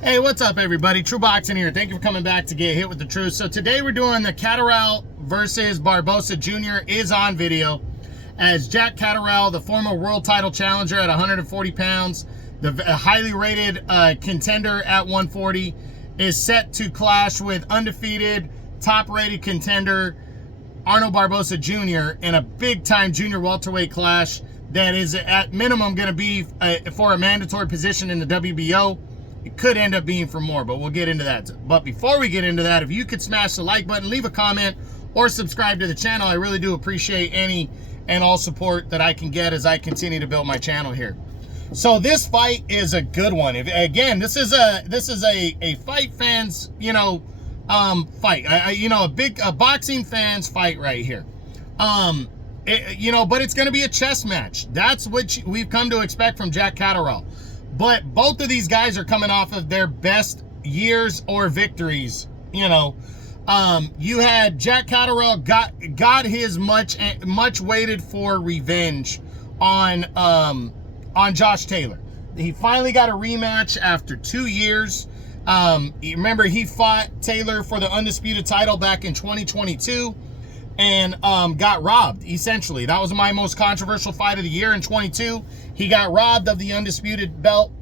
Hey, what's up, everybody? True Boxing here. Thank you for coming back to get hit with the truth. So today we're doing the Catterall versus Barboza Jr Is On video, as Jack Catterall, the former world title challenger at 140 pounds, the highly rated contender at 140, is set to clash with undefeated, top-rated contender Arnold Barboza Jr. in a big-time junior welterweight clash that is at minimum going to be for a mandatory position in the WBO. It could end up being for more, but we'll get into that. But before we get into that, if you could smash the like button, leave a comment, or subscribe to the channel, I really do appreciate any and all support that I can get as I continue to build my channel here. So this fight is a good one. Again, this is a fight fans, fight. A boxing fans fight right here. But it's going to be a chess match. That's what we've come to expect from Jack Catterall. But both of these guys are coming off of their best years or victories. You had Jack Catterall got his much waited for revenge on Josh Taylor. He finally got a rematch after 2 years. You remember he fought Taylor for the undisputed title back in 2022 and got robbed, essentially. That was my most controversial fight of the year in 22. He got robbed of the undisputed belt.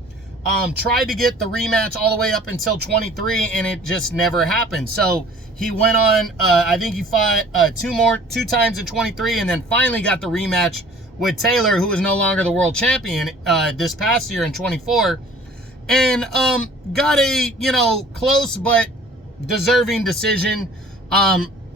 Tried to get the rematch all the way up until 23, and it just never happened. So he went on, I think he fought two times in 23, and then finally got the rematch with Taylor, who is no longer the world champion this past year in 24. And got a, close but deserving decision.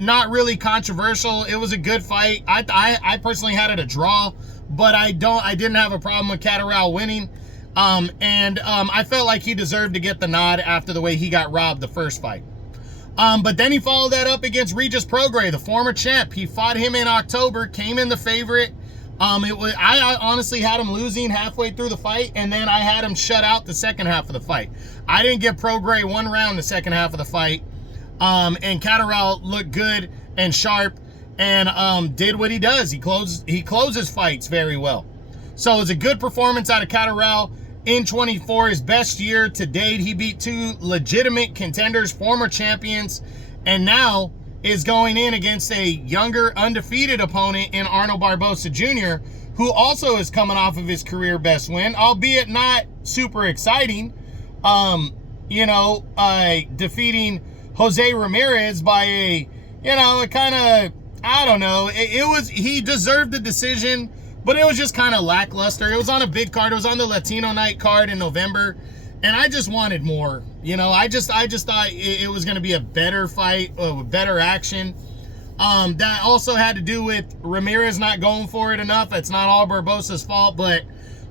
Not really controversial. It was a good fight. I personally had it a draw, but I didn't have a problem with Catterall winning. I felt like he deserved to get the nod after the way he got robbed the first fight. But then he followed that up against Regis Prograis, the former champ. He fought him in October, came in the favorite. I honestly had him losing halfway through the fight, and then I had him shut out the second half of the fight. I didn't give Prograis one round the second half of the fight. And Catterall looked good and sharp and did what he does. He closes fights very well. So it was a good performance out of Catterall in 24, his best year to date. He beat two legitimate contenders, former champions, and now is going in against a younger, undefeated opponent in Arnold Barboza Jr., who also is coming off of his career best win, albeit not super exciting, defeating Jose Ramirez by he deserved the decision, but it was just kind of lackluster. It was on a big card. It was on the Latino night card in November, and I just wanted more. I just thought it was going to be a better fight, with better action. That also had to do with Ramirez not going for it enough. It's not all Barboza's fault, but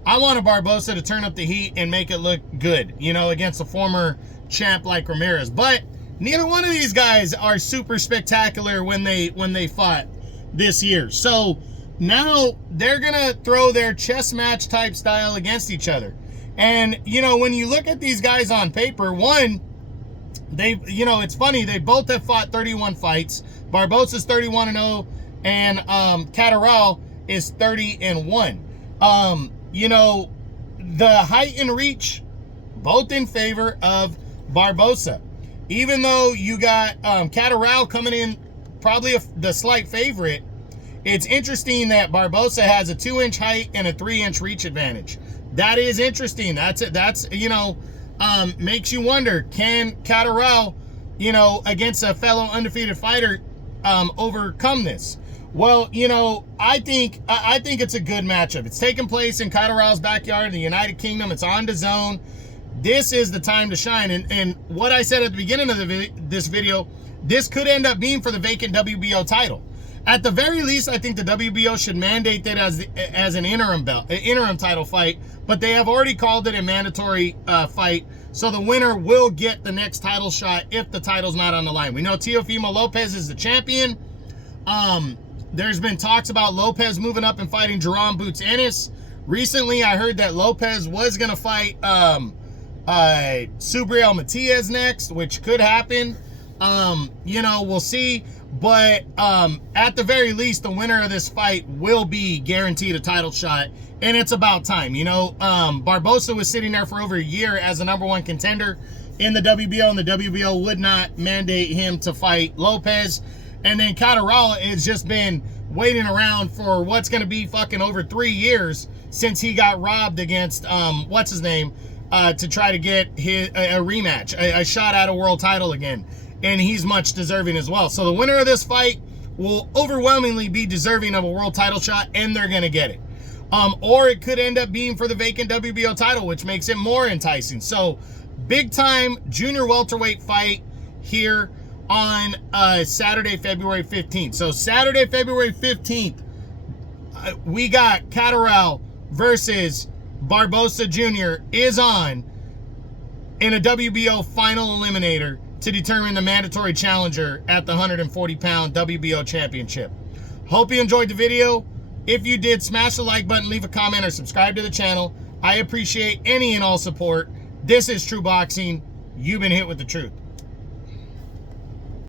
I wanted Barboza to turn up the heat and make it look good, against a former champ like Ramirez. But neither one of these guys are super spectacular when they fought this year. So now they're gonna throw their chess match type style against each other. And when you look at these guys on paper, it's funny, they both have fought 31 fights. Barboza's 31-0, and Catterall is 30-1. The height and reach, both in favor of Barboza. Even though you got Catterall coming in probably the slight favorite, it's interesting that Barboza has a 2-inch height and a 3-inch reach advantage. That is interesting. That's makes you wonder, can Catterall, against a fellow undefeated fighter, overcome this? Well, I think it's a good matchup. It's taking place in Catterall's backyard in the United Kingdom. It's on DAZN. This is the time to shine. And what I said at the beginning of this video, this could end up being for the vacant WBO title. At the very least, I think the WBO should mandate that as an interim title fight, but they have already called it a mandatory fight, so the winner will get the next title shot if the title's not on the line. We know Teofimo Lopez is the champion. There's been talks about Lopez moving up and fighting Jerome Boots Ennis. Recently, I heard that Lopez was going to fight Subriel Matias next, which could happen. You know, we'll see. But at the very least, the winner of this fight will be guaranteed a title shot. And it's about time. You know, Barboza was sitting there for over a year as the #1 contender in the WBO, and the WBO would not mandate him to fight Lopez. And then Catterall has just been waiting around for what's going to be fucking over 3 years since he got robbed against, what's his name, to try to get a rematch, a shot at a world title again. And he's much deserving as well. So the winner of this fight will overwhelmingly be deserving of a world title shot, and they're going to get it. Or it could end up being for the vacant WBO title, which makes it more enticing. So big time junior welterweight fight here on Saturday, February 15th. So Saturday, February 15th, we got Catterall versus Barboza Jr. is on in a WBO final eliminator to determine the mandatory challenger at the 140-pound WBO championship. Hope you enjoyed the video. If you did, smash the like button, leave a comment, or subscribe to the channel. I appreciate any and all support. This is True Boxing. You've been hit with the truth.